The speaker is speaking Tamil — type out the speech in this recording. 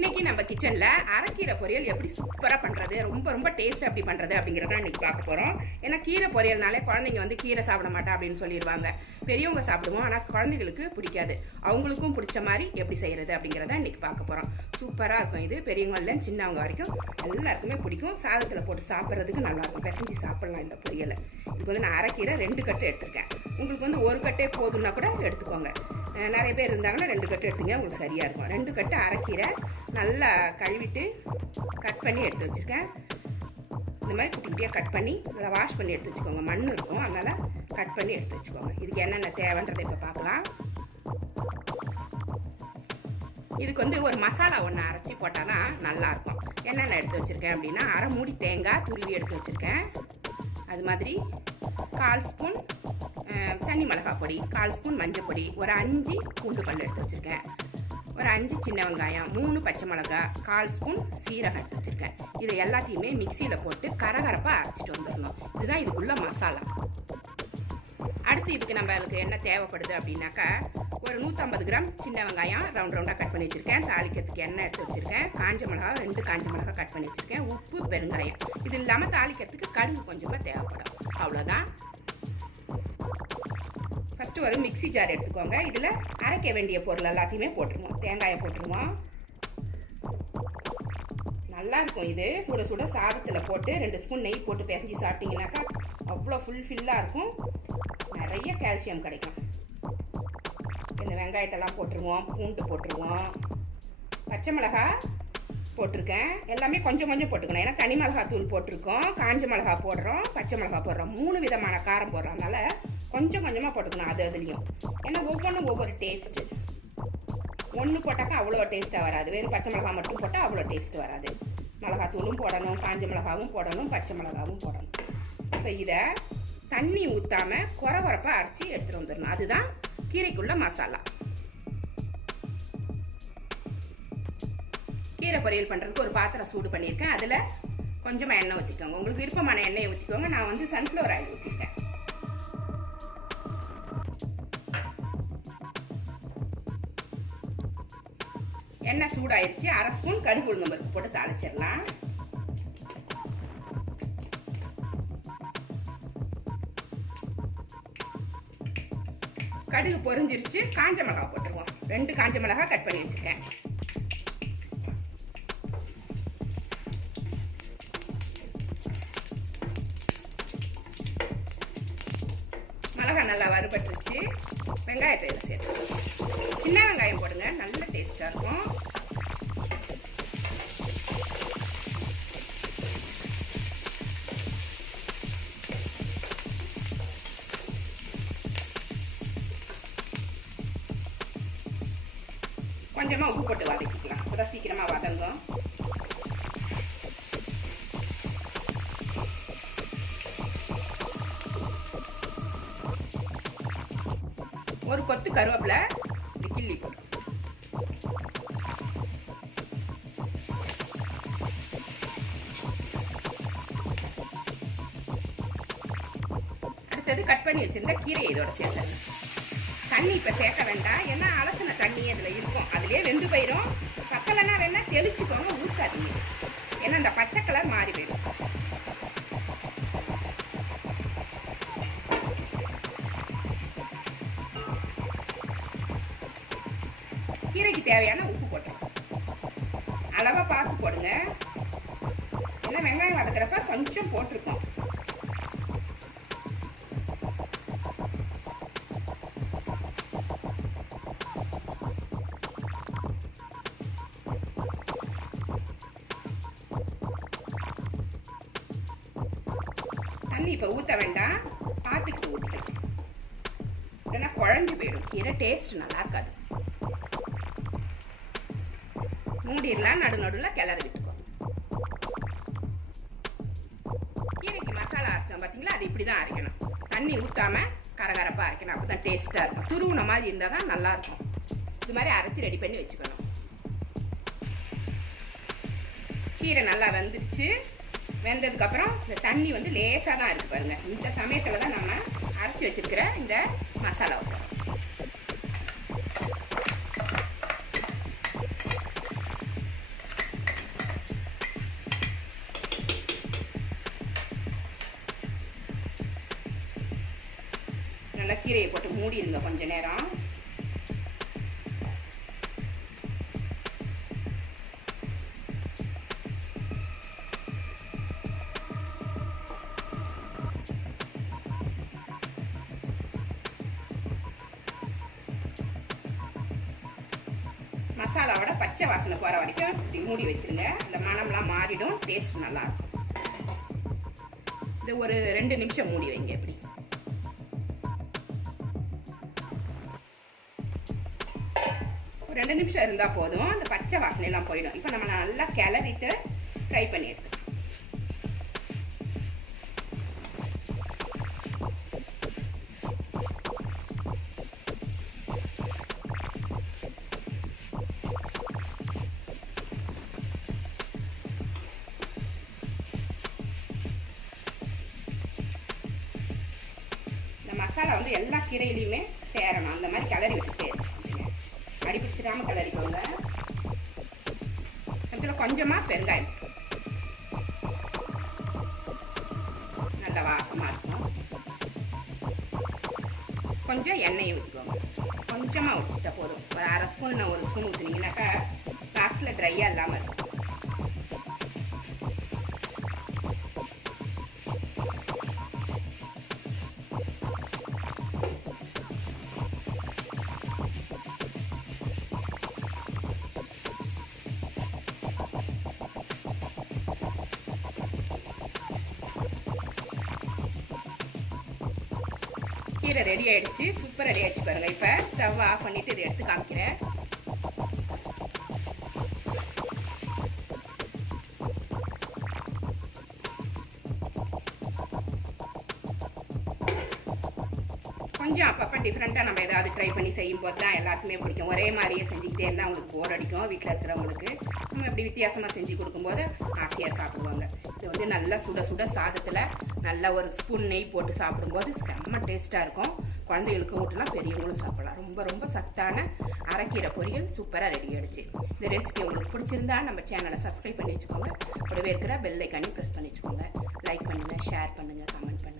আপনি இன்னைக்கு நம்ம கிச்சன்ல அரைக்கீரை பொரியல் எப்படி சூப்பராக பண்றது ரொம்ப ரொம்ப டேஸ்ட் எப்படி பண்றது அப்படிங்கறத இன்னைக்கு பார்க்க போறோம். ஏன்னா கீரை பொரியல்னாலே குழந்தைங்க வந்து கீரை சாப்பிட மாட்டா அப்படின்னு சொல்லிடுவாங்க பெரியவங்க சாப்பிடுவோம் ஆனால் குழந்தைகளுக்கு பிடிக்காது. அவங்களுக்கும் பிடிச்ச மாதிரி எப்படி செய்யறது அப்படிங்கறத இன்னைக்கு பார்க்க போறோம். சூப்பராக இருக்கும் இது. பெரியவங்களில் சின்னவங்க வரைக்கும் எல்லாருக்குமே பிடிக்கும். சாதத்தில் போட்டு சாப்பிட்றதுக்கு நல்லா இருக்கும். பிசைஞ்சு சாப்பிடலாம் இந்த பொரியலை. இதுக்கு வந்து நான் அரைக்கீரை ரெண்டு கட்டு எடுத்திருக்கேன். உங்களுக்கு வந்து ஒரு கட்டே போதும்னா கூட எடுத்துக்கோங்க. நிறைய பேர் இருந்தாங்கன்னா ரெண்டு கட்டு எடுத்துங்க உங்களுக்கு சரியாக இருக்கும். ரெண்டு கட்டு அரைக்கீரை நல்லா நல்லா கழுவிட்டு கட் பண்ணி எடுத்து வச்சுருக்கேன். இந்த மாதிரி குட்டி குட்டியாக கட் பண்ணி நல்லா வாஷ் பண்ணி எடுத்து வச்சுக்கோங்க. மண் இருக்கும் அதனால் கட் பண்ணி எடுத்து வச்சுக்கோங்க. இதுக்கு என்னென்ன தேவைன்றதை இப்போ பார்க்கலாம். இதுக்கு வந்து ஒரு மசாலா ஒன்று அரைச்சி போட்டால் தான் நல்லாயிருக்கும். என்னென்ன எடுத்து வச்சுருக்கேன் அப்படின்னா அரை மூடி தேங்காய் துருவி எடுத்து வச்சுருக்கேன். அது மாதிரி கால் ஸ்பூன் தனி மிளகாய் பொடி கால் ஸ்பூன் மஞ்சள் பொடி ஒரு அஞ்சு பூண்டு பல் எடுத்து வச்சுருக்கேன். ஒரு அஞ்சு சின்ன வெங்காயம் மூணு பச்சை மிளகாய் கால் ஸ்பூன் சீரகம் எடுத்து வச்சுருக்கேன் இதை எல்லாத்தையுமே மிக்சியில் போட்டு கரகரப்பாக அரைச்சிட்டு வந்துடணும். இதுதான் இதுக்குள்ள மசாலா. அடுத்து இதுக்கு நம்மளுக்கு என்ன தேவைப்படுது அப்படின்னாக்கா ஒரு நூற்றம்பது கிராம் சின்ன வெங்காயம் ரவுண்ட் ரவுண்டாக கட் பண்ணி வச்சுருக்கேன். தாளிக்கிறதுக்கு எண்ணெய் எடுத்து வச்சுருக்கேன். காஞ்ச மிளகா ரெண்டு காஞ்ச மிளகா கட் பண்ணி வச்சுருக்கேன். உப்பு பெருங்காயம். இது இல்லாமல் தாளிக்கிறதுக்கு கடுகு கொஞ்சமாக தேவைப்படும். அவ்வளோதான் ஃபஸ்ட்டு ஒரு மிக்ஸி ஜார் எடுத்துக்கோங்க. இதில் அரைக்க வேண்டிய பொருள் எல்லாத்தையுமே போட்டுருவோம். தேங்காயை போட்டுருவோம். நல்லா இருக்கும் இது. சுட சுட சாதத்தில் போட்டு ரெண்டு ஸ்பூன் நெய் போட்டு பிசைஞ்சு சாப்பிட்டீங்கன்னாக்கா அவ்வளோ ஃபுல்ஃபில்லாக இருக்கும். நிறைய கால்சியம் கிடைக்கும். இந்த வெங்காயத்தெல்லாம் போட்டுருவோம். பூண்டு போட்டுருவோம். பச்சை மிளகா போட்டிருக்கேன். எல்லாமே கொஞ்சம் கொஞ்சம் போட்டுக்கணும். ஏன்னா தனி மிளகா தூள் போட்டிருக்கோம். காஞ்ச மிளகா போடுறோம். பச்சை மிளகா போடுறோம். மூணு விதமான காரம் போடுறோம் கொஞ்சம் கொஞ்சமாக போட்டுக்கணும் அது அதுலேயும். ஏன்னா ஒவ்வொன்றும் ஒவ்வொரு டேஸ்ட்டு ஒன்று போட்டாக்கா அவ்வளோ டேஸ்ட்டாக வராது. வெறும் பச்சை மிளகா மட்டும் போட்டால் அவ்வளோ டேஸ்ட் வராது. மிளகாத்தூளும் போடணும் காஞ்ச மிளகாவும் போடணும் பச்சை மிளகாவும் போடணும். இப்போ இதை தண்ணி ஊற்றாமல் குறை குறப்பாக அரைச்சி எடுத்துகிட்டு வந்துடணும். அதுதான் கீரைக்குள்ள மசாலா. கீரை பொரியல் பண்ணுறதுக்கு ஒரு பாத்திரம் சூடு பண்ணியிருக்கேன். அதில் கொஞ்சமாக எண்ணெய் ஊற்றிக்கோங்க உங்களுக்கு விருப்பமான எண்ணெயை ஊற்றிக்கோங்க நான் வந்து சன்ஃப்ளவர் ஆயில் ஊற்றிருக்கேன் எண்ணெய் சூடாயிருச்சு. அரை ஸ்பூன் கடுகு உளுந்தம் பருப்பு போட்டு தாளிச்சிடலாம். கடுகு பொரிஞ்சிருச்சு. காஞ்ச மிளகா போட்டுருவோம். ரெண்டு காஞ்ச மிளகா கட் பண்ணி வச்சுருக்கேன். மிளகா நல்லா வறுபட்டுருச்சு. வெங்காயத்தை இதில் கொஞ்சமாக உப்பு போட்டு வதக்கிக்கலாம். அப்பதான் சீக்கிரமாக வதங்கும். ஒரு கொத்து கருவேப்பிலை கிள்ளி போட்டு. அடுத்தது கட் பண்ணி வச்சிருந்த கீரையை இதோட சேர்த்துருங்க தண்ணி இப்போ சேர்க்க வேண்டாம். ஏன்னா கீரைக்கு தேவையான உப்பு போட்டோம் அளவாக பார்த்து போடுங்க. ஏன்னா வெங்காயம் வதக்கிறப்ப கொஞ்சம் போட்டிருக்கோம். தண்ணி இப்போ ஊற்ற வேண்டாம். பார்த்துக்கிட்டு ஊற்றணும் இல்லைன்னா குழஞ்சு போயிடும். கீரை டேஸ்ட் நல்லா இருக்காது. மூடிடலாம் நடு நடுவில் கிளறி விட்டுக்கோ. கீரைக்கு மசாலா அரைச்சோம் பார்த்தீங்களா அது இப்படி தான் அரைக்கணும். தண்ணி ஊற்றாம கரகரப்பாக அரைக்கணும். அப்போ தான் டேஸ்ட்டாக இருக்கும். துருவின மாதிரி இருந்தால் தான் நல்லாயிருக்கும். இது மாதிரி அரைச்சி ரெடி பண்ணி வச்சுக்கணும். கீரை நல்லா வெந்துடுச்சு. வெந்ததுக்கப்புறம் இந்த தண்ணி வந்து லேசாக தான் இருக்குது பாருங்கள் இந்த சமயத்தில் தான் நம்ம அரைச்சி வச்சிருக்கிற இந்த மசாலா கீரையை போட்டு மூடிடுங்க கொஞ்ச நேரம். மசாலாவோட பச்சை வாசனை போகிற வரைக்கும் இப்படி மூடி வச்சிருங்க. இந்த மணம்லாம் மாறிடும் டேஸ்ட் நல்லாயிருக்கும். இது ஒரு ரெண்டு நிமிஷம் மூடி வைங்க இப்படி. ஒரு ரெண்டு நிமிஷம் இருந்தால் போதும். அந்த பச்சை வாசனையெல்லாம் போயிடும். இப்போ நம்ம நல்லா கிளறிட்டு ஃப்ரை பண்ணி இந்த மசாலா வந்து எல்லா கீரையிலையுமே சேரணும். அந்த மாதிரி கிளறி விட்டுட்டே அடி கிளறிக்கோங்க இதில் கொஞ்சமாக பெருங்காயம். நல்ல வாசமாக இருக்கும். கொஞ்சம் எண்ணெயை ஊற்றிக்கோங்க கொஞ்சமாக ஊற்றிட்டா போதும். ஒரு அரை ஸ்பூன் ஒரு ஸ்பூன் ஊற்றுனீங்கன்னாக்கா லாஸ்ட்டில் ட்ரையாக இல்லாமல் இருக்கும். கீரை ரெடி ஆகிடுச்சி சூப்பர் ரெடி ஆகிடுச்சு பாருங்கள் இப்போ ஸ்டவ் ஆஃப் பண்ணிட்டு இதை எடுத்து காமிக்கிறேன். கொஞ்சம் டிஃப்ரெண்ட்டாக நம்ம ஏதாவது ட்ரை பண்ணி செய்யும் போது தான் எல்லாத்துக்குமே பிடிக்கும். ஒரே மாதிரியே செஞ்சுக்கிட்டே இருந்தால் அவங்களுக்கு போர் அடிக்கும் வீட்டில் இருக்கிறவங்களுக்கு. நம்ம இப்படி வித்தியாசமாக செஞ்சு கொடுக்கும்போது ஆசையாக சாப்பிடுவாங்க. இது வந்து நல்லா சுட சுட சாதத்தில் நல்லா ஒரு ஸ்பூன் நெய் போட்டு சாப்பிடும்போது செம்ம டேஸ்ட்டாக இருக்கும். குழந்தைகளுக்கு ஊட்டலாம் பெரியவங்களும் சாப்பிடலாம். ரொம்ப ரொம்ப சத்தான அரைக்கீரை பொரியல் சூப்பராக ரெடி ஆகிடுச்சு இந்த ரெசிபி உங்களுக்கு பிடிச்சிருந்தா நம்ம சேனலை சப்ஸ்கிரைப் பண்ணி வச்சுக்கோங்க. கூடவே இருக்கிற பெல் ஐக்கானி ப்ரெஸ் பண்ணி வச்சுக்கோங்க. லைக் பண்ணுங்கள் ஷேர் பண்ணுங்கள் கமெண்ட் பண்ணுங்கள்